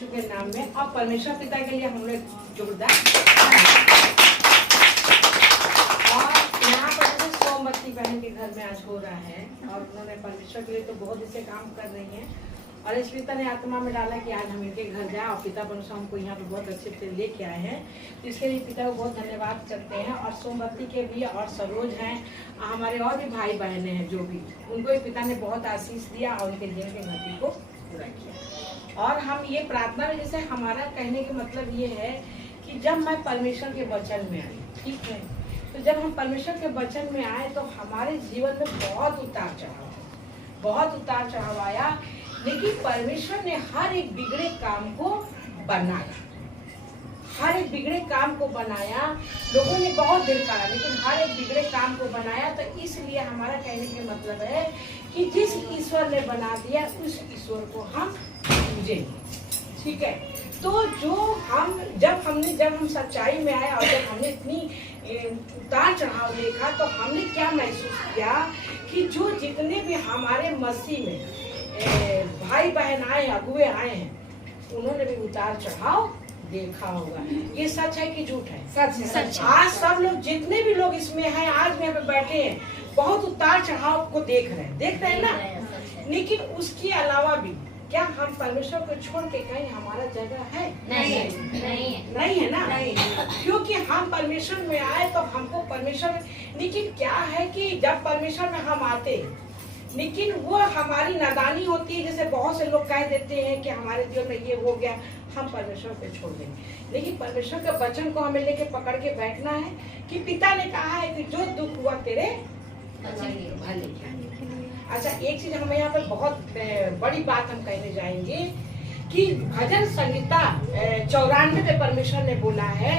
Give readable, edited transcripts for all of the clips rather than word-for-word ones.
यीशु के नाम में और परमेश्वर पिता के लिए हम लोग जोरदार। और यहाँ पर जैसे सोमवती बहन के घर में आज हो रहा है और उन्होंने परमेश्वर के लिए तो बहुत ऐसे काम कर रही हैं और इस पिता ने आत्मा में डाला कि आज हम इनके घर जाए और पिता परमेश्वर हमको यहाँ पे बहुत अच्छे से लेके आए हैं, तो इसके लिए पिता को बहुत धन्यवाद करते हैं। और सोमवती के भी और सरोज हैं, हमारे और भी भाई बहनें हैं जो भी, उनको पिता ने बहुत आशीष दिया और उनके जीवन के घटी को पूरा किया। और हम ये प्रार्थना में, जैसे हमारा कहने का मतलब ये है कि जब मैं परमेश्वर के वचन में आई, ठीक है, तो जब हम परमेश्वर के वचन में आए तो हमारे जीवन में बहुत उतार चढ़ाव आया, लेकिन परमेश्वर ने हर एक बिगड़े काम को बनाया, हर एक बिगड़े काम को बनाया। लोगों ने बहुत देर करा, लेकिन हर एक बिगड़े काम को बनाया। तो इसलिए हमारा कहने का मतलब है कि जिस ईश्वर ने बना दिया उस ईश्वर को हम पूजेंगे, ठीक है। तो जो हम जब हम सच्चाई में आए और जब हमने इतनी उतार चढ़ाव देखा, तो हमने क्या महसूस किया कि जो जितने भी हमारे मसीह में भाई बहन आए, अगुए आए हैं, उन्होंने भी उतार चढ़ाव देखा होगा। ये सच है कि झूठ है? सच। आज सब लोग, जितने भी लोग इसमें हैं, आज में यहाँ पे बैठे हैं, बहुत उतार चढ़ाव को देख रहे हैं ना। लेकिन उसके अलावा भी क्या हम परमेश्वर को छोड़ के कहीं हमारा जगह है? नहीं है ना। क्योंकि हम परमेश्वर में आए तो हमको परमेश्वर, लेकिन क्या है कि जब परमेश्वर में हम आते हैं, लेकिन वो हमारी नादानी होती है। जैसे बहुत से लोग कह देते हैं कि हमारे जीवन में ये हो गया, हम परमेश्वर को छोड़ देंगे। लेकिन परमेश्वर के वचन को हमें लेके पकड़ के बैठना है कि पिता ने कहा है कि जो दुख हुआ तेरे भले के। अच्छा, एक चीज हम यहाँ पर बहुत बड़ी बात हम कहने जाएंगे कि भजन संहिता 94 में परमेश्वर ने बोला है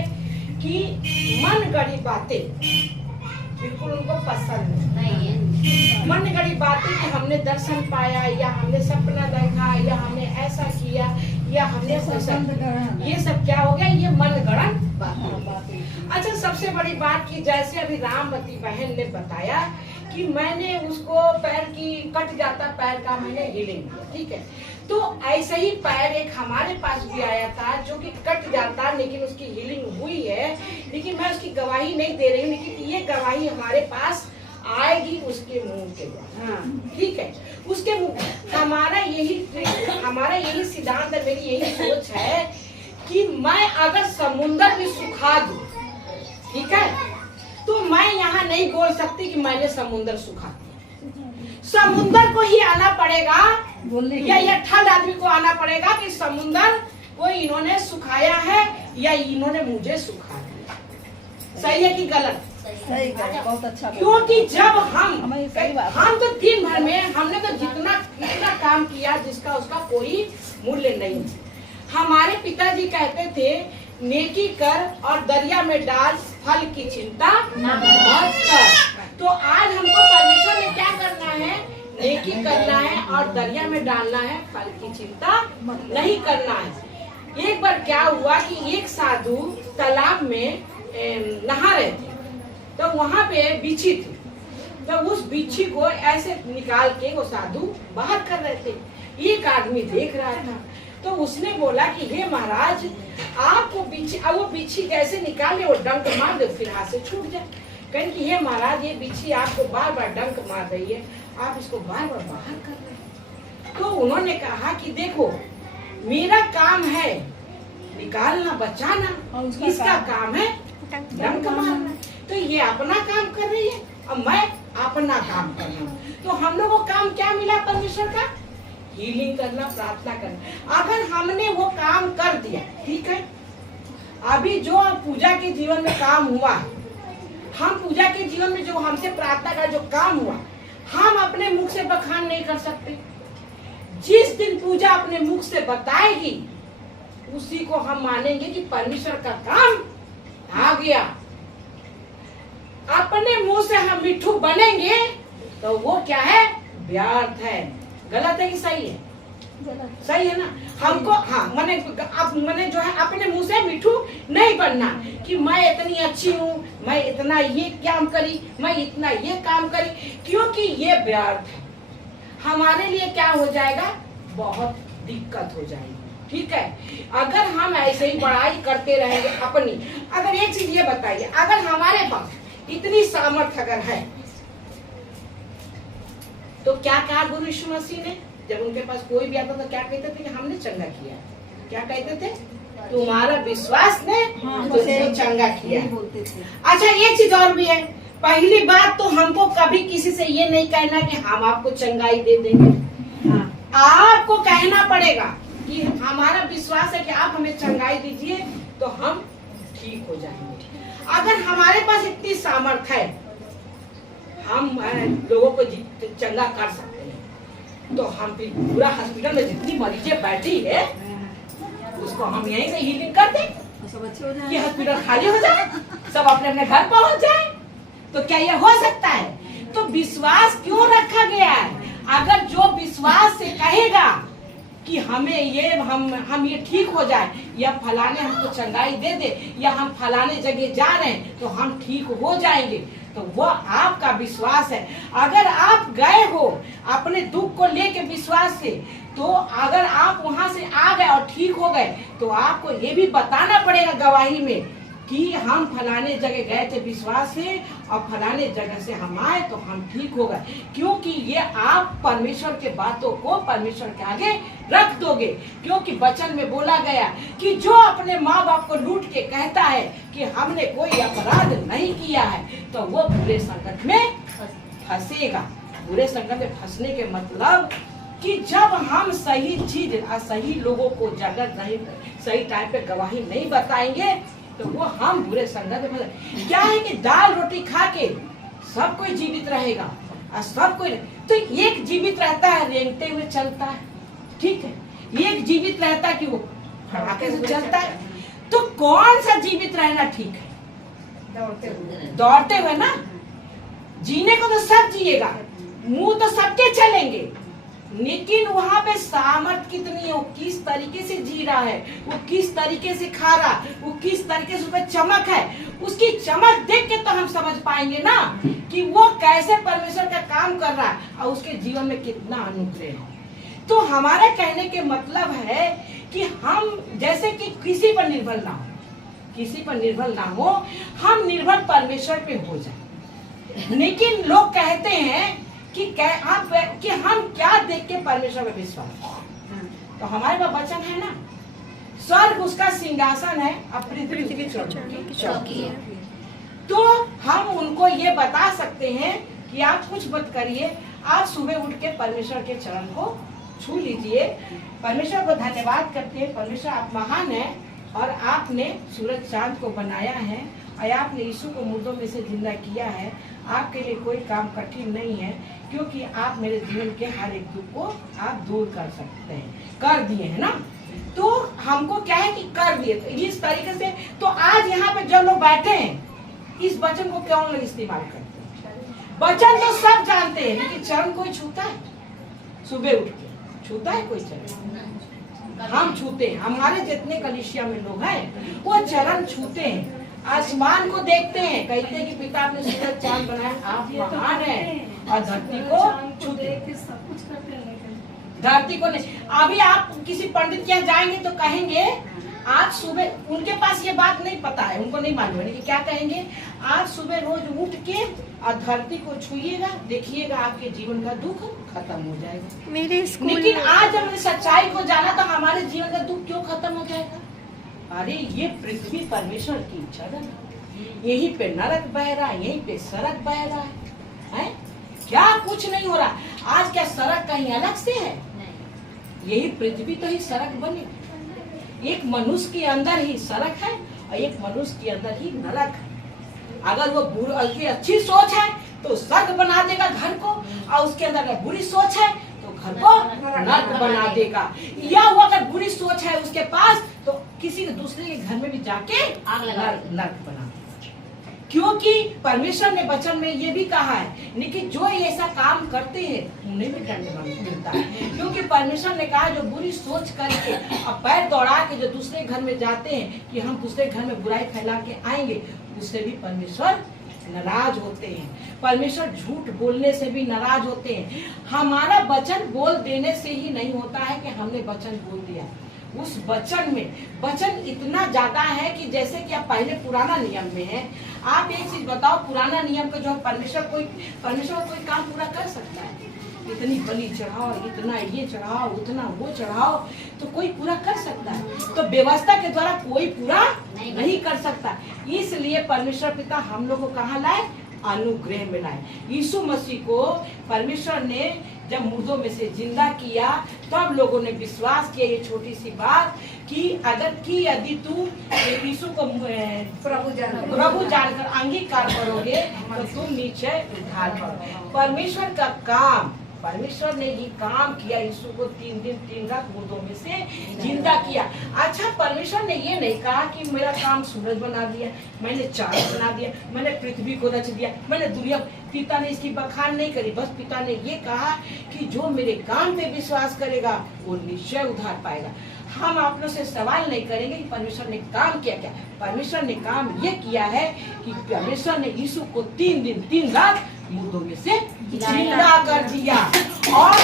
कि मन गढ़ी बातें बिल्कुल उनको पसंद नहीं है। मन गढ़ी बातें कि हमने दर्शन पाया, या हमने सपना देखा, या हमने ऐसा किया, या हमने ये सब क्या हो गया? ये मन गढ़न बातें। अच्छा, सबसे बड़ी बात की जैसे अभी रामवती बहन ने बताया कि मैंने उसको पैर की कट जाता पैर का मैंने हीलिंग किया, ठीक है। तो ऐसे ही पैर एक हमारे पास भी आया था जो कि कट जाता, लेकिन उसकी हीलिंग हुई है। लेकिन मैं उसकी गवाही नहीं दे रही हूँ, लेकिन ये गवाही हमारे पास आएगी उसके मुंह के द्वारा, ठीक है। उसके मुंह हमारा यही सिद्धांत है, मेरी यही सोच है कि मैं अगर समुंदर में सुखा दूं, ठीक है, तो मैं यहाँ नहीं बोल सकती कि मैंने समुंदर सुखा दिया। समुंदर को ही आना पड़ेगा, या ये ठंड आदमी को आना पड़ेगा कि समुंदर को इन्होंने सुखाया है या इन्होंने मुझे सुखा दिया। सही है कि गलत? सही, बहुत अच्छा। क्योंकि जब हम तो दिन भर में हमने तो जितना काम किया जिसका उसका कोई मूल्य नहीं। हमारे पिताजी कहते थे नेकी कर और दरिया में डाल, फल की चिंता मत कर। तो आज हमको परमेश्वर ने क्या करना है? नेकी करना है और दरिया में डालना है, फल की चिंता नहीं करना है। एक बार क्या हुआ कि एक साधु तालाब में नहा रहे थे, तो वहाँ पे बिच्छी थी, तो उस बिच्छी को ऐसे निकाल के वो साधु बाहर कर रहे थे। एक आदमी देख रहा था, तो उसने बोला कि हे महाराज, आपको बिच्छी, अब वो बिच्छी कैसे निकाले, वो डंक मार दे फिर हाथ से छूट जाए। कहें कि हे महाराज, ये बिच्छी आपको बार बार डंक मार रही है, आप इसको बार बार बाहर कर रहे हैं। तो उन्होंने कहा कि देखो, मेरा काम है निकालना, बचाना, इसका काम है डंक मारना। तो ये अपना काम कर रही है और मैं अपना काम कर रहा हूँ। तो हम लोगों को काम क्या मिला परमेश्वर का? हीलिंग करना, प्रार्थना करना। अगर हमने वो काम कर दिया, ठीक है, अभी जो पूजा के जीवन में काम हुआ, हम पूजा के जीवन में जो हमसे प्रार्थना का जो काम हुआ, हम अपने मुख से बखान नहीं कर सकते। जिस दिन पूजा अपने मुख से बताएगी, उसी को हम मानेंगे कि परमेश्वर का काम आ गया। अपने मुंह से हम मिठू बनेंगे तो वो क्या है? व्यर्थ है। गलत है कि सही है? सही है ना। हमको मैंने जो है अपने मुंह से मिठू नहीं बनना कि मैं इतनी अच्छी हूँ, मैं इतना ये काम करी, मैं इतना ये काम करी, क्योंकि ये व्यर्थ है। हमारे लिए क्या हो जाएगा? बहुत दिक्कत हो जाएगी। ठीक है। अगर हम ऐसे ही पढ़ाई करते रहेंगे अपनी, अगर एक चीज ये बताइए, अगर हमारे पास इतनी सामर्थ्य अगर है तो क्या कहा गुरु यीशु मसीह ने? जब उनके पास कोई भी आता तो क्या कहते थे कि हमने चंगा किया। क्या कहते थे? तुम्हारा विश्वास ने तुझे चंगा किया। अच्छा एक चीज और भी है, पहली बात तो हमको कभी किसी से ये नहीं कहना कि हम आपको चंगाई दे देंगे। आपको कहना पड़ेगा कि हमारा विश्वास है कि आप हमें चंगाई दीजिए तो हम ठीक हो जाएंगे। अगर हमारे पास इतनी सामर्थ्य है, हम लोगों को चंगा कर सकते हैं, तो हम फिर पूरा हॉस्पिटल में जितनी मरीजें बैठी है उसको हम यहीं से हीलिंग कर दें कि हॉस्पिटल खाली हो जाए, सब अपने अपने घर पहुंच जाए। तो क्या यह हो सकता है? तो विश्वास क्यों रखा गया है? अगर जो विश्वास से कहेगा कि हमें ये हम ये ठीक हो जाए, या फलाने हमको चंगाई दे दे, या हम फलाने जगह जा रहे हैं तो हम ठीक हो जाएंगे, तो वो आपका विश्वास है। अगर आप गए हो अपने दुख को लेके विश्वास से, तो अगर आप वहां से आ गए और ठीक हो गए, तो आपको ये भी बताना पड़ेगा गवाही में कि हम फलाने जगह गए थे विश्वास से और फलाने जगह से हम आए तो हम ठीक हो गए। क्योंकि ये आप परमेश्वर के बातों को परमेश्वर के आगे रख दोगे। क्योंकि वचन में बोला गया कि जो अपने माँ बाप को लूट के कहता है कि हमने कोई अपराध नहीं किया है, तो वो बुरे संकट में फंसेगा। बुरे संकट में फंसने के मतलब कि जब हम सही चीज सही लोगों को जगह नहीं, सही टाइम पे गवाही नहीं बताएंगे, तो वो हम बुरे संगत में। क्या है कि दाल रोटी खा के सब कोई जीवित रहेगा और सब कोई, तो एक जीवित रहता है रेंगते हुए चलता है, ठीक है, एक जीवित रहता है कि वो फटाके से चलता है। तो कौन सा जीवित रहना ठीक है? दौड़ते हुए ना। जीने को तो सब जिएगा, मुंह तो सबके चलेंगे, लेकिन वहां पे सामर्थ कितनी है, वो किस तरीके से जी रहा है, वो किस तरीके से खा रहा, वो किस तरीके से उसमें चमक है, उसकी चमक देख के तो हम समझ पाएंगे ना कि वो कैसे परमेश्वर का काम कर रहा है और उसके जीवन में कितना अनुग्रह है। तो हमारे कहने के मतलब है कि हम जैसे कि किसी पर निर्भर ना हो, किसी पर निर्भर ना हो, हम निर्भर परमेश्वर पे हो जाए। लेकिन लोग कहते हैं कि हम क्या देख के परमेश्वर में विश्वास। तो हमारे पास वचन है ना, स्वर्ग उसका सिंहासन है और पृथ्वी की चौकी है। तो हम उनको ये बता सकते हैं कि आप कुछ मत करिए, आप सुबह उठ के परमेश्वर के चरण को छू लीजिए। परमेश्वर को धन्यवाद करते हैं, परमेश्वर आप महान है और आपने सूरज चांद को बनाया है और आपने यीशु को मुर्दों में से जिंदा किया है। आपके लिए कोई काम कठिन नहीं है, क्योंकि आप मेरे जीवन के हर एक दुख को आप दूर कर सकते हैं, कर दिए है ना। तो हमको क्या है कि कर दिए, तो इस तरीके से। तो आज यहाँ पे जब लोग बैठे हैं, इस वचन को क्यों लोग इस्तेमाल करते हैं? वचन तो सब जानते हैं, लेकिन चरण कोई छूता है? सुबह उठ के छूता है कोई चरण? हम छूते हैं। हमारे जितने कलीसिया में लोग हैं वो चरण छूते हैं, आसमान को देखते हैं, कहते हैं कि पिता आपने सूरज चांद बनाया, आप महान हैं, और धरती को छूते हैं, सब कुछ करते हैं, धरती को नहीं। अभी आप किसी पंडित के यहाँ जाएंगे तो कहेंगे आज सुबह, उनके पास ये बात नहीं पता है, उनको नहीं मालूम है कि क्या कहेंगे, आज सुबह रोज उठ के और धरती को छुइएगा, देखिएगा आपके जीवन का दुख खत्म हो जाएगा। मेरे लेकिन आज हमने सच्चाई को जाना तो हमारे जीवन का दुख क्यों खत्म हो जाएगा? अरे ये पृथ्वी परमेश्वर की चरण, यहीं पे नरक बह रहा है, यहीं पे सड़क बह रहा है? क्या कुछ नहीं हो रहा? आज क्या सड़क कहीं अलग से है? यही पृथ्वी तो ही सड़क बनी। एक मनुष्य के अंदर ही सड़क है और एक मनुष्य के अंदर ही नरक है। अगर वो बुरी अच्छी सोच है तो स्वर्ग बना देगा घर को, और उसके अंदर अगर बुरी सोच है तो घर को नरक बना देगा। या वो अगर बुरी सोच है उसके पास तो किसी दूसरे के घर में भी जाके नरक बना देगा। क्योंकि परमेश्वर ने वचन में ये भी कहा है, लेकिन जो ऐसा काम करते हैं उन्हें भी दंड मिलता है। क्योंकि परमेश्वर ने कहा जो बुरी सोच करके अब पैर दौड़ा के जो दूसरे घर में जाते हैं कि हम दूसरे घर में बुराई फैला के आएंगे, उससे भी परमेश्वर नाराज होते हैं। परमेश्वर झूठ बोलने से भी नाराज होते हैं। हमारा वचन बोल देने से ही नहीं होता है कि हमने वचन बोल दिया। उस वचन में, वचन इतना ज्यादा है कि जैसे कि आप पहले पुराना नियम में है, आप एक चीज बताओ, पुराना नियम का जो परमेश्वर कोई काम पूरा कर सकता है? इतनी बलि चढ़ाओ, इतना ये चढ़ाओ, उतना वो चढ़ाओ, तो कोई पूरा कर सकता है? तो व्यवस्था के द्वारा कोई पूरा नहीं कर सकता। इसलिए परमेश्वर पिता हम लोग को कहाँ लाए? अनुग्रह में लाए। यीशु मसीह को परमेश्वर ने जब मुर्दों में से जिंदा किया, तब लोगों ने विश्वास किया, ये छोटी सी बात, कि यदि तू यीशु को प्रभु जानकर अंगीकार करोगे तो तुम नीचे उद्धार पाओगे। परमेश्वर का काम, परमेश्वर ने ये काम किया, यीशु को 3 दिन 3 रात मुर्दों में से जिंदा किया। अच्छा, परमेश्वर ने ये नहीं कहा कि मेरा काम सूरज बना दिया, मैंने चांद बना दिया, मैंने पृथ्वी को रच दिया, मैंने दुनिया। पिता ने इसकी बखान नहीं करी, बस पिता ने ये कहा कि जो मेरे काम पे विश्वास करेगा वो निश्चय उद्धार पाएगा। हम आप लोग से सवाल नहीं करेंगे कि परमेश्वर ने काम किया क्या। परमेश्वर ने काम ये किया है कि परमेश्वर ने यीशु को 3 दिन 3 रात मुर्दों में से जिंदा कर दिया, और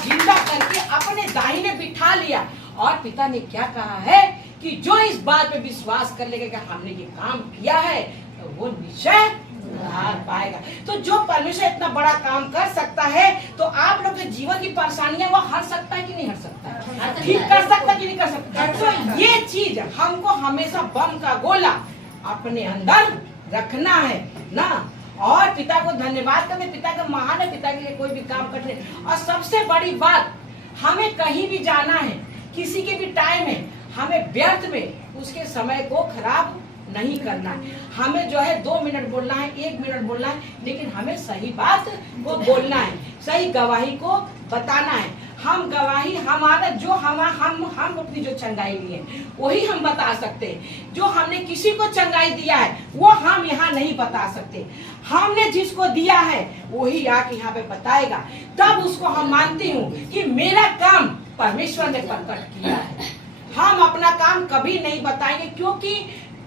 जिंदा करके अपने दाहिने बिठा लिया। और पिता ने क्या कहा है कि जो इस बात पे विश्वास कर लेगा कि हमने ये काम किया है, तो वो निश्चय उद्धार पाएगा। तो जो परमेश्वर इतना बड़ा काम कर सकता है, तो आप लोग के जीवन की परेशानियां वो हर सकता है कि नहीं हर सकता? ठीक कर सकता कि नहीं कर सकता? तो ये चीज हमको हमेशा बम का गोला अपने अंदर रखना है ना, और पिता को धन्यवाद करते। पिता का महान है, पिता के लिए कोई भी काम करते। और सबसे बड़ी बात, हमें कहीं भी जाना है, किसी के भी टाइम है, हमें व्यर्थ में उसके समय को खराब नहीं करना है। हमें जो है 2 मिनट बोलना है, 1 मिनट बोलना है, लेकिन हमें सही बात को बोलना है, सही गवाही को बताना है। हम गवाही हमारा जो हम अपनी जो चंगाई ली है वही हम बता सकते हैं। जो हमने किसी को चंगाई दिया है वो हम यहाँ नहीं बता सकते। हमने जिसको दिया है वही आके यहाँ पे बताएगा, तब उसको हम मानती हूँ कि मेरा काम परमेश्वर ने प्रकट किया है। हम अपना काम कभी नहीं बताएंगे, क्योंकि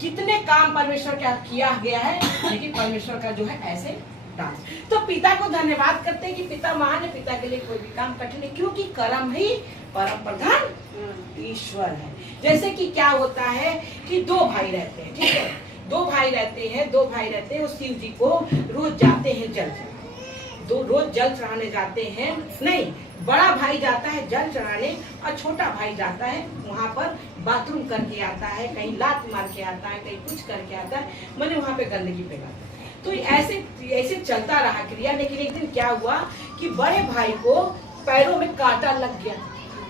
कितने काम परमेश्वर का किया गया है, लेकिन परमेश्वर का जो है ऐसे डांस। तो पिता को धन्यवाद करते हैं कि पिता महान है, पिता के लिए कोई भी काम कठिन नहीं, क्योंकि कर्म ही परम प्रधान ईश्वर है। जैसे कि क्या होता है कि 2 भाई रहते हैं, ठीक है, 2 भाई रहते हैं, वो शिव जी को रोज जाते हैं जल चढ़ाने, रोज जल चढ़ाने जाते हैं। नहीं, बड़ा भाई जाता है जल चढ़ाने, और छोटा भाई जाता है वहाँ पर बाथरूम करके आता है, कहीं लात मार के आता है, कहीं कुछ करके आता है, मैंने वहाँ पे गंदगी फैलाता है। तो ऐसे चलता रहा क्रिया। लेकिन एक दिन क्या हुआ कि बड़े भाई को पैरों में कांटा लग गया,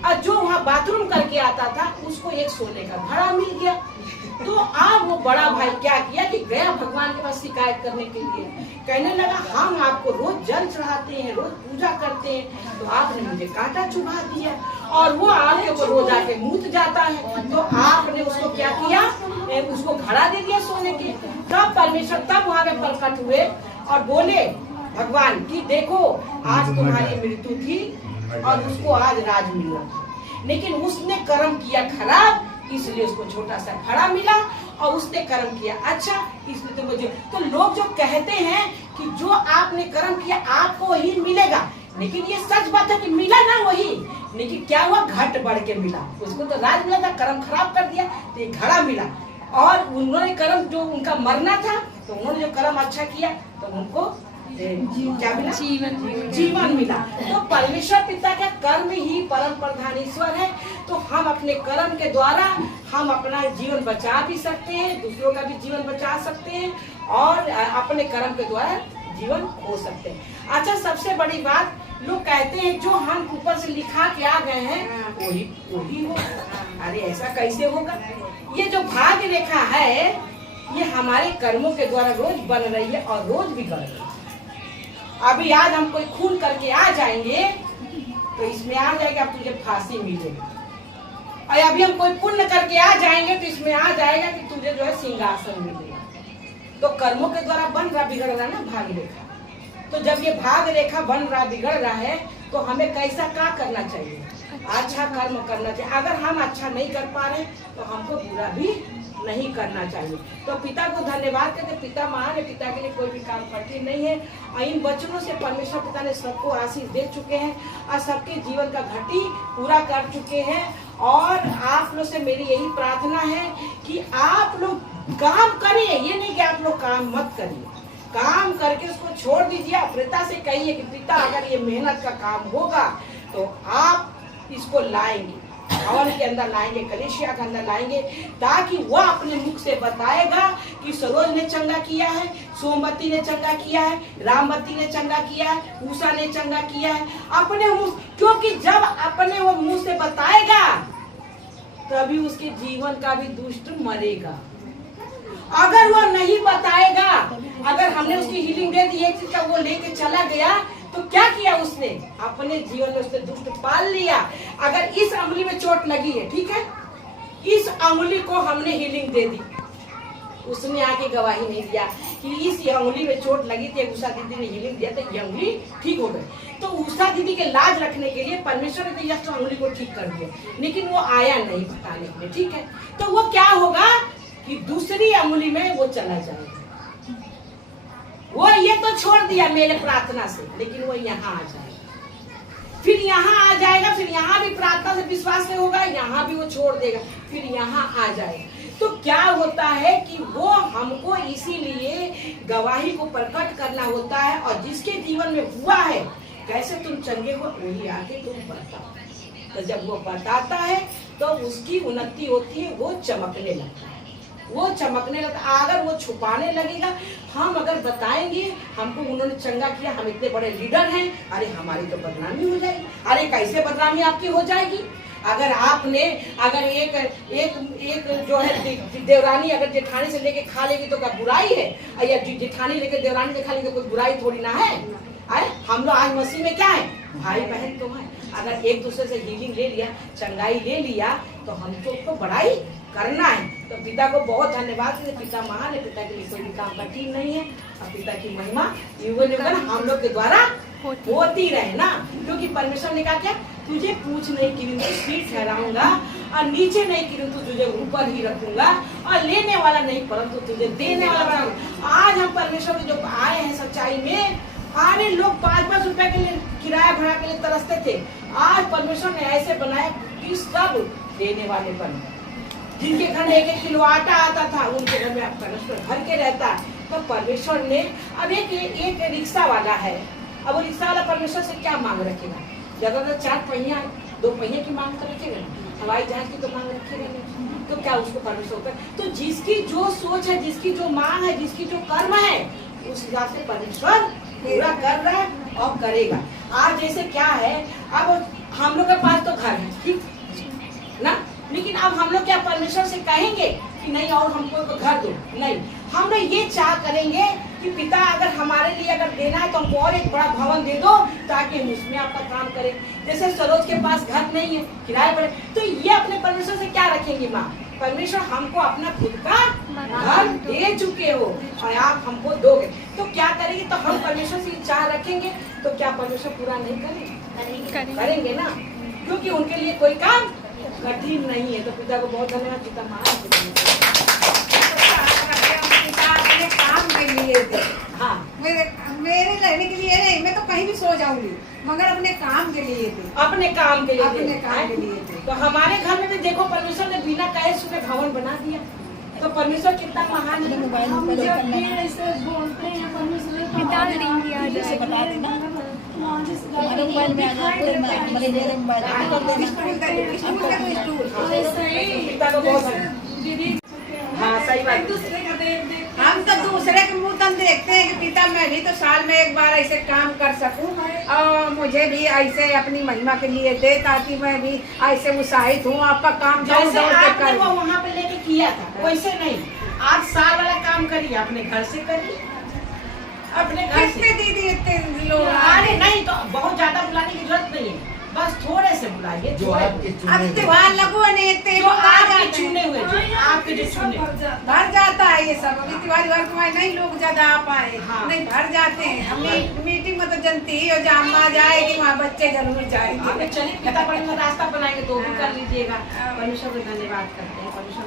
और जो वहाँ बाथरूम करके आता था उसको एक सोने का घड़ा मिल गया। तो अब वो बड़ा भाई क्या किया कि गया भगवान के पास शिकायत करने के लिए, कहने लगा हम आपको रोज जल चढ़ाते हैं, रोज पूजा करते हैं, तो आपने मुझे कांटा चुभा दिया, और वो आके वो रोज आके मूत जाता है, तो आपने उसको क्या किया, उसको घड़ा दे दिया सोने के। तब परमेश्वर तब वहाँ पे प्रकट हुए और बोले भगवान की देखो आज तुम्हारी मृत्यु थी और उसको आज राज मिला, लेकिन उसने कर्म किया खराब, इसलिए उसको छोटा सा घड़ा मिला, और उसने कर्म किया अच्छा, इसलिए तो मुझे। तो लोग जो कहते हैं कि जो आपने कर्म किया आपको वही मिलेगा, लेकिन ये सच बात है कि मिला ना वही, लेकिन क्या हुआ, घट बढ़ के मिला। उसको तो राज मिला था, कर्म खराब कर दिया तो ये घड़ा मिला। और उन्होंने कर्म जो उनका मरना था, तो उन्होंने जो कर्म अच्छा किया तो उनको क्या मिला, जीवन मिला। तो परमेश्वर पिता का कर्म ही परम प्रधान ईश्वर है। तो हम अपने कर्म के द्वारा हम अपना जीवन बचा भी सकते हैं, दूसरों का भी जीवन बचा सकते हैं, और अपने कर्म के द्वारा जीवन खो सकते हैं। अच्छा, सबसे बड़ी बात, लोग कहते हैं जो हम ऊपर से लिखा के आ गए हैं वही होगा। अरे ऐसा कैसे होगा? ये जो भाग्य रेखा है ये हमारे कर्मों के द्वारा रोज बन रही है और रोज बिगड़ रही है। अभी आज हम कोई खून करके आ जाएंगे तो इसमें आ जाएगा अब तुझे फांसी मिलेगी, और अभी हम कोई पुण्य करके आ जाएंगे तो इसमें आ जाएगा कि तुझे जो है सिंहासन मिलेगा। तो कर्मों के द्वारा बन रहा बिगड़ रहा ना भाग्य रेखा। तो जब ये भाग्य रेखा बन रहा बिगड़ रहा है तो हमें कैसा क्या करना चाहिए, अच्छा कर्म करना चाहिए। अगर हम अच्छा नहीं कर पा रहे तो हमको बुरा भी नहीं करना चाहिए। तो पिता को धन्यवाद कहते, पिता महान है, पिता के लिए कोई भी काम कठिन नहीं है। और इन वचनों से परमेश्वर पिता ने सबको आशीष दे चुके हैं और सबके जीवन का घटी पूरा कर चुके हैं। और आप लोग से मेरी यही प्रार्थना है कि आप लोग काम करिए, ये नहीं कि आप लोग काम मत करिए, काम करके उसको छोड़ दीजिए। पिता से कहिए कि पिता अगर ये मेहनत का काम होगा तो आप इसको लाएंगे, भवन के अंदर लाएंगे, कलीसिया के अंदर लाएंगे, ताकि वह अपने मुख से बताएगा कि सरोज ने चंगा किया है, सोमवती ने चंगा किया है, रामवती ने चंगा किया है, उषा ने चंगा किया है अपने मुंह। क्योंकि जब अपने वो मुंह से बताएगा तभी उसके जीवन का भी दुष्ट मरेगा। अगर वो नहीं बताएगा, अगर हमने उसकी हीलिंग दे दी, एक चीज का वो लेके चला गया, तो क्या किया उसने? अपने जीवन में उसने दुष्ट पाल लिया। अगर इस अंगुली में चोट लगी है, ठीक है, इस अंगुली को हमने हीलिंग दे दी, उसने आके गवाही नहीं दिया कि इस अंगुली में चोट लगी थी, उषा दीदी ने हीलिंग दिया तो ये अंगुली ठीक हो गई। तो उषा दीदी के लाज रखने के लिए परमेश्वर ने यह अंगुली को ठीक कर दिया, लेकिन वो आया नहीं बताने के लिए, ठीक है। तो वो क्या होगा कि दूसरी अंगुली में वो चला जाएगा। वो ये तो छोड़ दिया मेरे प्रार्थना से, लेकिन वो यहाँ आ जाएगा, फिर यहाँ आ जाएगा, फिर यहाँ भी प्रार्थना से विश्वास से होगा, यहाँ भी वो छोड़ देगा, फिर यहाँ आ जाएगा। तो क्या होता है कि वो हमको इसीलिए गवाही को प्रकट करना होता है, और जिसके जीवन में हुआ है कैसे तुम चंगे हो वही आके तुम बताओ। तो जब वो बताता है तो उसकी उन्नति होती है, वो चमकने लगता है, वो चमकने लगता। अगर वो छुपाने लगेगा, हम अगर बताएंगे हमको उन्होंने चंगा किया, हम इतने बड़े लीडर हैं, अरे हमारी तो बदनामी हो जाएगी। अरे कैसे बदनामी आपकी हो जाएगी? अगर आपने अगर एक जो है देवरानी अगर जेठानी से लेके खा लेगी तो क्या बुराई है? या जेठानी लेके देवरानी से खा लेगी तो कोई बुराई थोड़ी ना है। अरे हम लोग आज मसीह में क्या है, भाई बहन तो है। अगर एक दूसरे से हीलिंग ले लिया, चंगाई ले लिया, तो हमको उसको बड़ाई करना है। तो पिता को बहुत धन्यवाद, पिता महान है, पिता के लिए कोई भी काम कठिन नहीं है, और पिता की महिमा युगन युगन हम लोग के द्वारा होती रहे ना। क्योंकि परमेश्वर ने कहा क्या, तुझे पूछ नहीं गिरूँ तो सिर ठहराऊंगा, और नीचे नहीं गिरूँ तो तुझे ऊपर ही रखूंगा, और लेने वाला नहीं परंतु तुझे देने वाला बनाऊंगा। आज हम परमेश्वर के जो आए हैं सच्चाई में, आने लोग 5-5 रुपए के लिए किराया भाड़ा के लिए तरसते थे, आज परमेश्वर ने ऐसे बनाया कि सब देने वाले बने। जिनके घर में 1-1 किलो आटा आता था, उनके घर में परमेश्वर भर के रहता है। तो परमेश्वर ने अब एक रिक्शा वाला है, अब वो रिक्शा वाला परमेश्वर से क्या मांग रखेगा? ज्यादातर 4 पहिया 2 पहिए की मांग तो रखेगा, हवाई जहाज की तो मांग रखेगा नहीं। तो क्या उसको परमेश्वर होता है? तो जिसकी जो सोच है, जिसकी जो मांग है, जिसकी जो कर्म है, उस हिसाब से परमेश्वर पूरा कर रहा है और करेगा। आज जैसे क्या है, अब हम लोग के पास तो घर है, ठीक ना, लेकिन अब हम लोग क्या परमेश्वर से कहेंगे कि नहीं और हमको तो घर दो? नहीं, हम लोग ये चाह करेंगे कि पिता अगर हमारे लिए अगर देना है तो हमको और एक बड़ा भवन दे दो, ताकि हम उसमें आपका काम करें। जैसे सरोज के पास घर नहीं है, किराए पर, तो ये अपने परमेश्वर से क्या रखेंगे? माँ, परमेश्वर हमको अपना खुद का घर दे चुके हो और आप हमको दोगे, तो क्या करेंगे? तो हम परमेश्वर से चाह रखेंगे, तो क्या परमेश्वर पूरा नहीं करेंगे? करेंगे ना, क्योंकि उनके लिए कोई काम कठिन नहीं है। तो पिता को बहुत धन्यवाद, पिता महान अपने काम के लिए थे। हाँ, मेरे रहने के लिए नहीं, मैं तो कहीं भी सो जाऊंगी, मगर अपने काम के लिए थे, अपने काम के लिए, अपने काम के लिए थे। तो हमारे घर में भी देखो परमेश्वर ने बिना कहे सुने भवन बना दिया। तो परमेश्वर कितना महान है। हम जब भी ऐसे बोलते हैं परमेश्वर बता देंगे, जैसे बता देना मोबाइल में आ जाते हैं, हमारे मेरे मोबाइल पिता को बहुत दीदी। हाँ सही बात, हम तो दूसरे के मुंह तक देखते हैं कि पिता मैं भी तो साल में एक बार ऐसे काम कर सकूं, और मुझे भी ऐसे अपनी महिमा के लिए दे, ताकि मैं भी ऐसे उत्साहित हूँ आपका काम जैसे आपने कर। वो वहाँ पे लेके किया था, वैसे नहीं, आज साल वाला काम करिए, अपने घर से करिए, अपने घर से। दीदी इतने लोग, अरे नहीं, तो बहुत ज्यादा बुलाने की जरूरत नहीं है, बस थोड़े से बुलाइए। अब त्योहार लगो नहीं, इतने जो आपके चुने हुए, जो आपके जो चुने भर जाता है ये सब। अभी त्योहार में नहीं लोग ज्यादा आ पाए, हाँ। नहीं भर जाते हैं। हम मीटिंग में तो जनती ही हो, जहाँ माँ जाएगी वहाँ बच्चे जरूर जाएंगे। चलिए पिता परमेश्वर रास्ता बनाएंगे तो भी कर लीजिएगा। परमेश्वर को धन्यवाद करते हैं। परमेश्वर